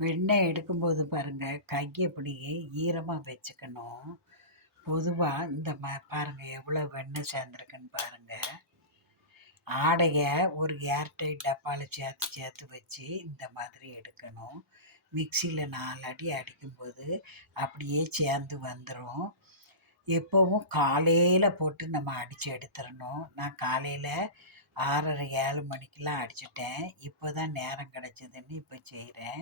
வெண்ணெய் எடுக்கும்போது பாருங்கள் கையை அப்படியே ஈரமாக வச்சுக்கணும். பொதுவாக இந்த ம பாருங்கள் எவ்வளோ வெண்ணெய் சேர்ந்துருக்குன்னு பாருங்கள் ஆடையை ஒரு ஏர்டைட் டப்பாவில் சேர்த்து சேர்த்து வச்சு இந்த மாதிரி எடுக்கணும். மிக்சியில் நாலு அடி அடிக்கும்போது அப்படியே சேர்ந்து வந்துடும் எப்போவும் காலையில் போட்டு நம்ம அடித்து எடுத்துடணும் நான் காலையில் ஆறரை ஏழு மணிக்கெலாம் அடிச்சிட்டேன். இப்போ தான் நேரம் கிடச்சிதுன்னு இப்போ செய்கிறேன்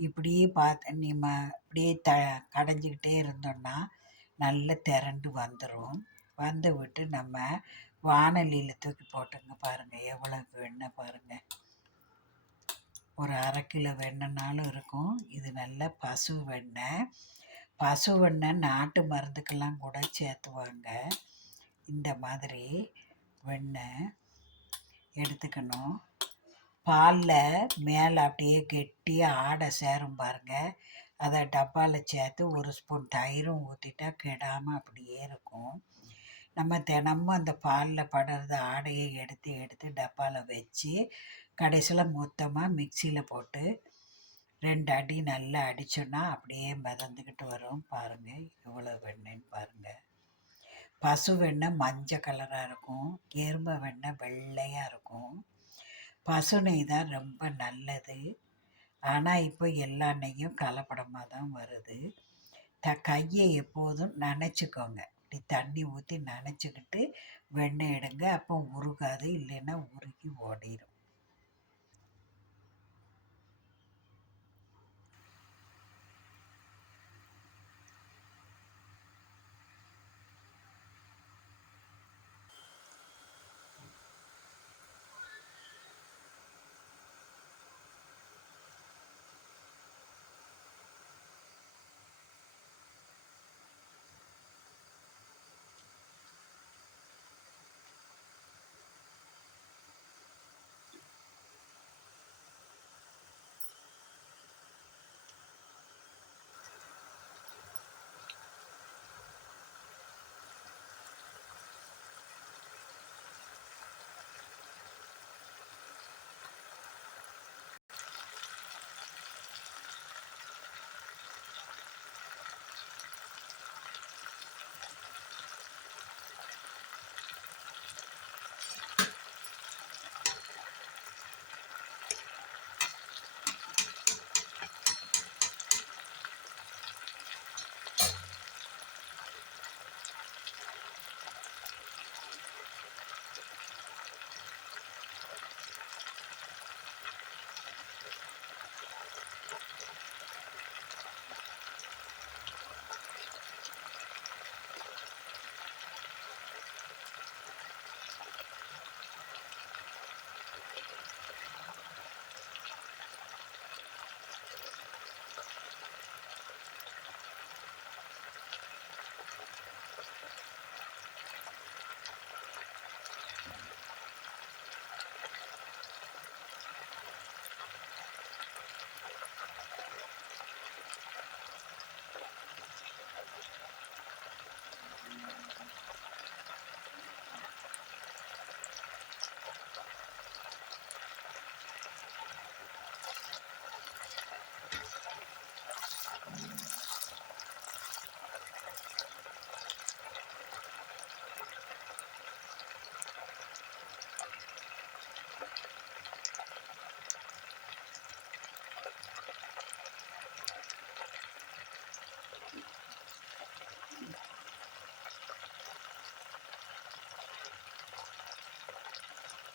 இப்படியே பார்த்து நம்ம இப்படியே த கடைஞ்சிக்கிட்டே இருந்தோம்னா நல்ல திரண்டு வந்துடும் வந்து விட்டு நம்ம வானலியில் தூக்கி போட்டுங்க பாருங்கள் எவ்வளோ வெண்ணெய் பாருங்கள் ஒரு அரை கிலோ வெண்ணெய்னாலும் இருக்கும். இது நல்ல பசு வெண்ணெய். பசு வெண்ணெய் நாட்டு மருந்துக்கெல்லாம் கூட சேர்த்துவாங்க. இந்த மாதிரி வெண்ணெய். எடுத்துக்கணும். பாலில் மேலே அப்படியே கெட்டி ஆடை சேரும் பாருங்கள் அதை டப்பாவில் சேர்த்து ஒரு ஸ்பூன் தயிரும் ஊற்றிட்டா கெடாமல் அப்படியே இருக்கும். நம்ம தினமும் அந்த பாலில் படுறது ஆடையை எடுத்து எடுத்து டப்பாவில் வச்சு கடைசியில் மொத்தமாக மிக்சியில் போட்டு ரெண்டு அடி நல்லா அடித்தோன்னா அப்படியே மிதந்துக்கிட்டு வரும். பாருங்கள் எவ்வளோ வெண்ணெய்ன்னு பாருங்கள் பசு வெண்ணெய் மஞ்சள் கலராக இருக்கும். எருமை வெண்ணெய் வெள்ளையாக இருக்கும். பசு நெய் தான் ரொம்ப நல்லது. ஆனால் இப்போ எல்லா நெய்யும் கலப்படமாக தான் வருது. த கையை எப்போதும் நனைச்சிக்கோங்க. இப்படி தண்ணி ஊற்றி நனைச்சிக்கிட்டு வெண்ணெய் எடுங்க. அப்போ உருகாது. இல்லைன்னா உருகி ஓடிடும்